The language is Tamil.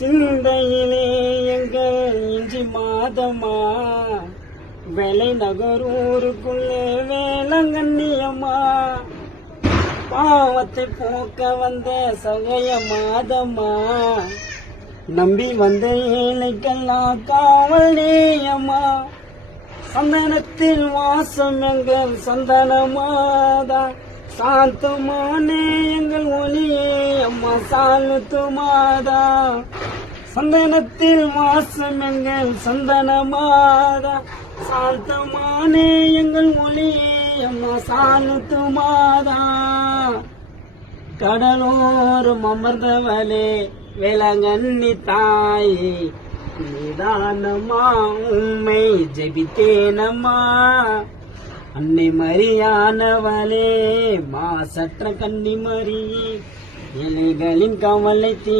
சிந்தையிலே எங்கள் இஞ்சி மாதமா வெலை நகரூருக்குள்ளே வேளங்கண்ணியம்மா பாவத்தை போக்க வந்த சகய மாதம்மா நம்பி வந்த ஏழைக்கெல்லாம் காவல் நேயம்மா சந்தனத்தில் வாசம் எங்கள் சந்தனமாதா சாந்தமானே எங்கள் ஒளியே அம்மா சாலுத்துமாதா சந்தனத்தில் வாசம் எங்கள் சந்தனமாதா சாந்தமானே எங்கள் ஒளியே அம்மா சாலுத்துமாதா கடலோரம் அமர்ந்தவளே வேளங்கண்ணி தாயே நிதானமா உம்மை ஜெபித்தேனம்மா அன்னை மரியானவளே மாசற்ற கன்னி மரி ஏழைகளின் கவலை தீ